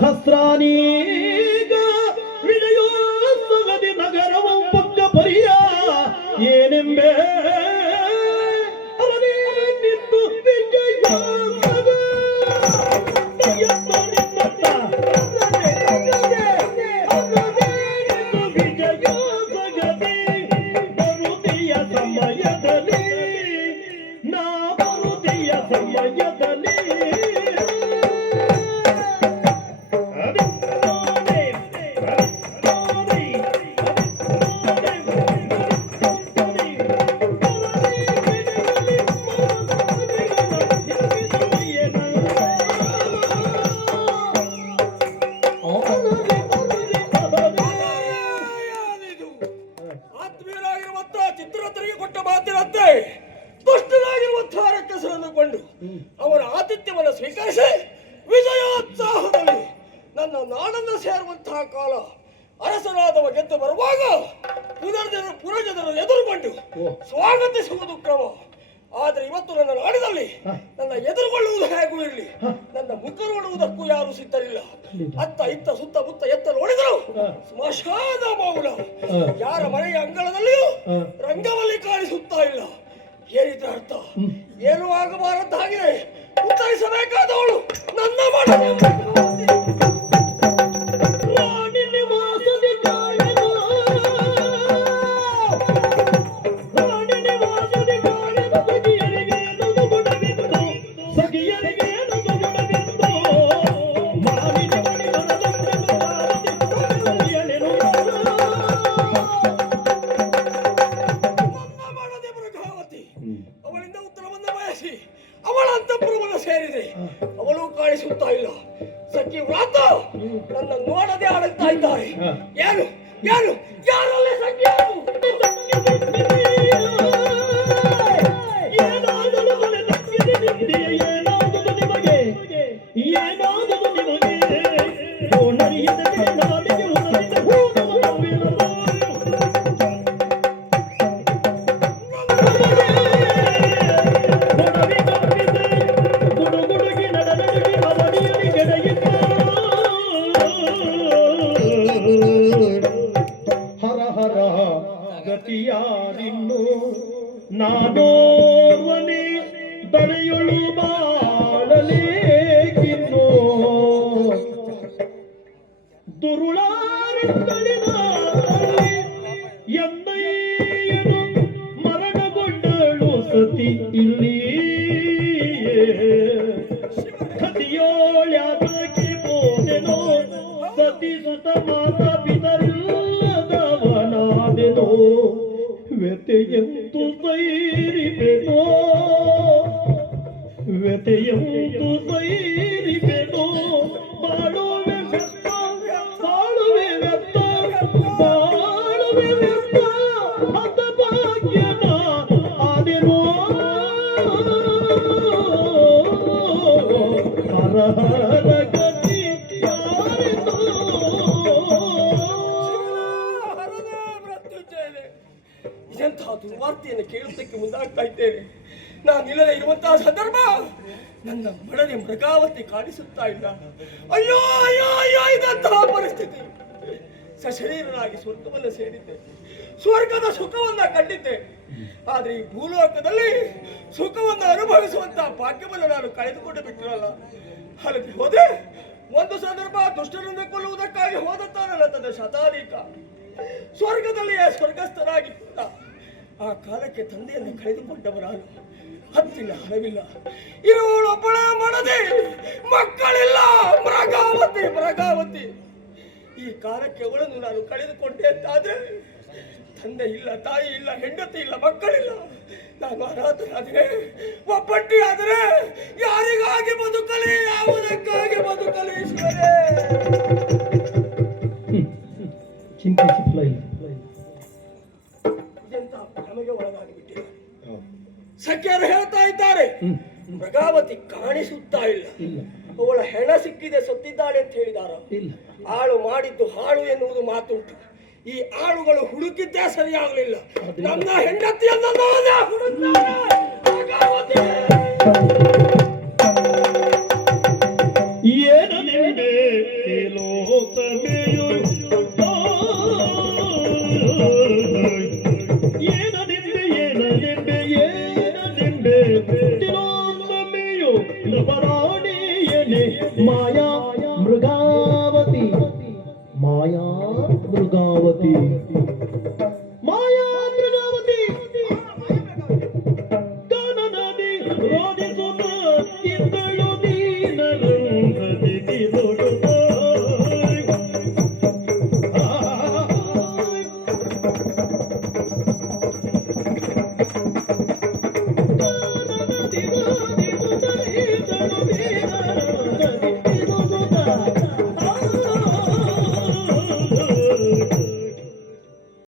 ಸಹಸ್ರಾನೀಗ ವಿಜಯೋ ಸಗದಿ ನಗರವ ಪಕ್ಕ ಪರಿಯ ಏನೆಂಬೆ ಅವನೇ ನಿಂತು ವಿಜಯ ಅವರ ಆತಿಥ್ಯವನ್ನು ಸ್ವೀಕರಿಸಿ ವಿಜಯೋತ್ಸಾಹದಲ್ಲಿ ನನ್ನ ನಾಡನ್ನು ಸೇರುವಂತಹ ಕಾಲ. ಅರಸರಾದವ ಗೆದ್ದು ಬರುವಾಗ ಪುರಜನರು ಎದುರುಗೊಂಡು ಸ್ವಾಗತಿಸುವುದು ಕ್ರಮ. ಆದರೆ ಇವತ್ತು ನನ್ನ ನಾಡಿನಲ್ಲಿ ನನ್ನ ಎದುರುಗೊಳ್ಳುವುದು ಹೇಗೂ ಇರಲಿ, ನನ್ನ ಮುಖ ನೋಡುವುದಕ್ಕೂ ಯಾರು ಸಿದ್ಧರಿಲ್ಲ. ಅತ್ತ ಇತ್ತ ಸುತ್ತಮುತ್ತ ಎತ್ತ ನೋಡಿದರು ಸ್ಮಶಾನ ಮೌನ. ಯಾರ ಮನೆಯ ಅಂಗಳದಲ್ಲಿಯೂ ರಂಗವಲ್ಲಿ ಕಾಣಿಸುತ್ತಾ ಇಲ್ಲ. ಏನಿದ್ರ ಅರ್ಥ? ಏನು ಆಗಬಾರದ್ದಾಗಿದೆ. ಉತ್ತರಿಸಬೇಕಾದವಳು ನನ್ನ ಮನೆ. ಅವಳಿಂದ ಉತ್ತರವನ್ನು ಬಯಸಿ ಅವಳ ಅಂತಃಪುರವನ್ನು ಸೇರಿದೆ. ಅವಳು ಕಾಣಿಸುತ್ತಾ ಇಲ್ಲ. ಸಖಿ ವ್ರಾತ ನನ್ನ ನೋಡದೆ ಆಡುತ್ತಾ ಇದ್ದಾರೆ. ಯಾರು ಯಾರು ಯಾರಲ್ಲೇ ಸಖಿ? ಗತಿಯಾರಿನ್ನು ನಾನೋರ್ವನೇ ದಳೆಯೊಳು ಬಾಳಲೇಕಿನ್ನು ದುರುಳಾರಿಗಳಿನ ಎನ್ನಯ್ಯನು ಮರಣಗೊಂಡಳು ಸತಿ ಇಲ್ಲಿ ಕತಿಯೋಳ್ಯಾದಕ್ಕೆ ಬೋದೆನೋ ಸತಿ ಸುತ ಮಾತ ಪಿತರಿಲ್ಲದವನಾದೆನೋ ವ್ಯತೆಯಂತು ಸೈರಿಪೆನೋ ವ್ಯತೆಯಂತು ಸೈರಿಪೆನೋ ಬಾಳುವೆ ವ್ಯರ್ಥ ಬಾಳುವೆ ವ್ಯರ್ಥ ಬಾಳುವೆ ವ್ಯರ್ಥ ಹತಭಾಗ್ಯನ ಆದೆನೋ ಹರಹರ ಗತಿ ಯಾರೆನೋ. ಎಂತಹ ದುರ್ವಾರ್ತೆಯನ್ನು ಕೇಳುವುದಕ್ಕೆ ಮುಂದಾಗ್ತಾ ಇದ್ದೇನೆ. ನಾನಿಲ್ಲದೆ ಇರುವಂತಹ ಸಂದರ್ಭ ನನ್ನ ಮಡದಿ ಮೃಗಾವತಿ ಕಾಣಿಸುತ್ತಾ ಇಲ್ಲ. ಅಯ್ಯೋ ಅಯ್ಯೋ ಅಯ್ಯೋ, ಇದಂತಹ ಪರಿಸ್ಥಿತಿ. ಸಶರೀರನಾಗಿ ಸ್ವರ್ಗವನ್ನು ಸೇರಿದ್ದೆ, ಸ್ವರ್ಗದ ಸುಖವನ್ನ ಕಂಡಿದ್ದೆ. ಆದ್ರೆ ಈ ಭೂಲೋಕದಲ್ಲಿ ಸುಖವನ್ನು ಅನುಭವಿಸುವಂತಹ ಭಾಗ್ಯವನ್ನು ನಾನು ಕಳೆದುಕೊಂಡು ಬಿಟ್ಟಿರಲ್ಲ. ಅಲ್ಲದೆ ಹೋದೆ ಒಂದು ಸಂದರ್ಭ ದುಷ್ಟರನ್ನು ಕೊಲ್ಲುವುದಕ್ಕಾಗಿ ಹೋದತ್ತಾನಲ್ಲ ತನ್ನ ಶತಾನೀಕ. ಸ್ವರ್ಗದಲ್ಲಿಯೇ ಸ್ವರ್ಗಸ್ಥರಾಗಿ ಆ ಕಾಲಕ್ಕೆ ತಂದೆಯನ್ನು ಕಳೆದುಕೊಂಡವರಾನು. ಹತ್ತಿಲ್ಲ, ಹಣವಿಲ್ಲ, ಇರುವಳೊಬ್ಬಳೇ ಮಾಡದೆ ಮಕ್ಕಳಿಲ್ಲ. ಮೃಗಾವತಿ ಮೃಗಾವತಿ. ಈ ಕಾಲಕ್ಕೆ ಅವಳನ್ನು ನಾನು ಕಳೆದುಕೊಂಡೆ ಅಂತಾದ್ರೆ ತಂದೆ ಇಲ್ಲ, ತಾಯಿ ಇಲ್ಲ, ಹೆಂಡತಿ ಇಲ್ಲ, ಮಕ್ಕಳಿಲ್ಲ. ನಾನು ಅನಾಥನಾದರೆ, ಒಬ್ಬಟ್ಟಿ ಆದರೆ ಯಾರಿಗಾಗಿ ಬದುಕಲಿ, ಯಾವುದಕ್ಕಾಗಿ ಬದುಕಲಿ? ಈಶ್ವರೇ, ನಮಗೆ ಒಳಗಾಗಿ ಬಿಟ್ಟಿಲ್ಲ. ಸಖ್ಯರು ಹೇಳ್ತಾ ಇದ್ದಾರೆ ಮೃಗಾವತಿ ಕಾಣಿಸುತ್ತಾ ಇಲ್ಲ. ಅವಳ ಹೆಣ ಸಿಕ್ಕಿದೆ, ಸತ್ತಿದ್ದಾಳೆ ಅಂತ ಹೇಳಿದಾರ. ಆಳು ಮಾಡಿದ್ದು ಹಾಳು ಎನ್ನುವುದು ಮಾತುಂಟು. ಈ ಆಳುಗಳು ಹುಡುಕಿದ್ದೇ ಸರಿಯಾಗಲಿಲ್ಲ. ನನ್ನ ಹೆಂಡತಿಯನ್ನು ಹುಡುಕ್ತಾರೆ.